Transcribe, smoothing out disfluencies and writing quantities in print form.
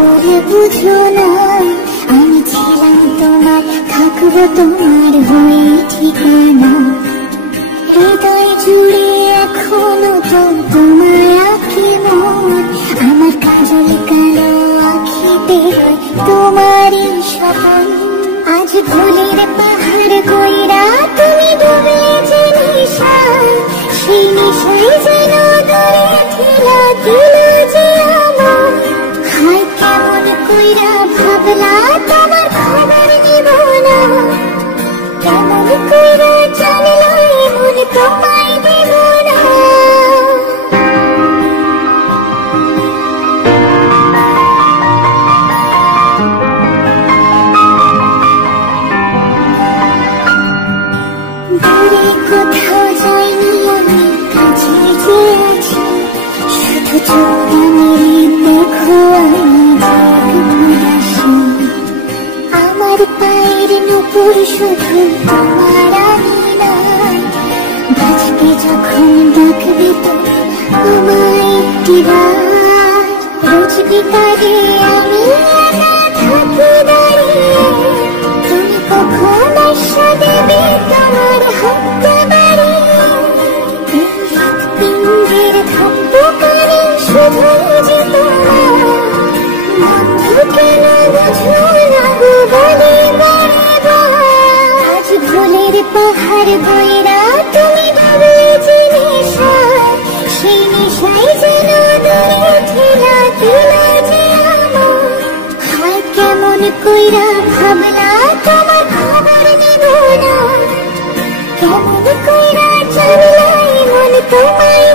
করে বুঝো না আমি ছিলাম তোমার, থাকবো তোমার হয়ে ঠিকানা। হৃদয় জুড়ে এখনো তো তোমার আঁকি মন, আমার কাজল কালো আঁখিতে তোমারই স্বপন। আজ ভুলের পাহাড় কইরা তুমি ডুবে যে নিশায়, সেই নিশায় যেন দূরে ঠেলা দিল যে আমার। হায় কেমন কইরা ভাবলা তোমার খবর নিব না, কেমন কইরা জানলা এমন তোমায় দেব না। দূরে কোথাও যাইনি আমি, কাছে যে আছি, শুধু চোখটা মেরে দেখো আমার পায়ের নুপুর শুধু তোমার আঙিনায়। বাজবে যখন ডাকবে তুমি আমায় একটিবার, রোজ বিকালে আমি একা থাকি দাঁড়িয়ে, তুমি কখন এসে দেবে তোমার হাতটা বাড়িয়ে। হৃৎপিণ্ডের ধপ্পকারে শুধুই যে তোমার, বন্ধু কেন বুঝো না গো বলে বারবার। আজ ভুলের পাহাড় বইরা তুমি ডুবে যে নেশায়, সেই নেশায় যেন দূরে ঠেলা দিল যে আমার। হায় কেমন কইরা ভাবলা তোমার খবর নিব না, কেমন কইরা জানলা এমন তোমায়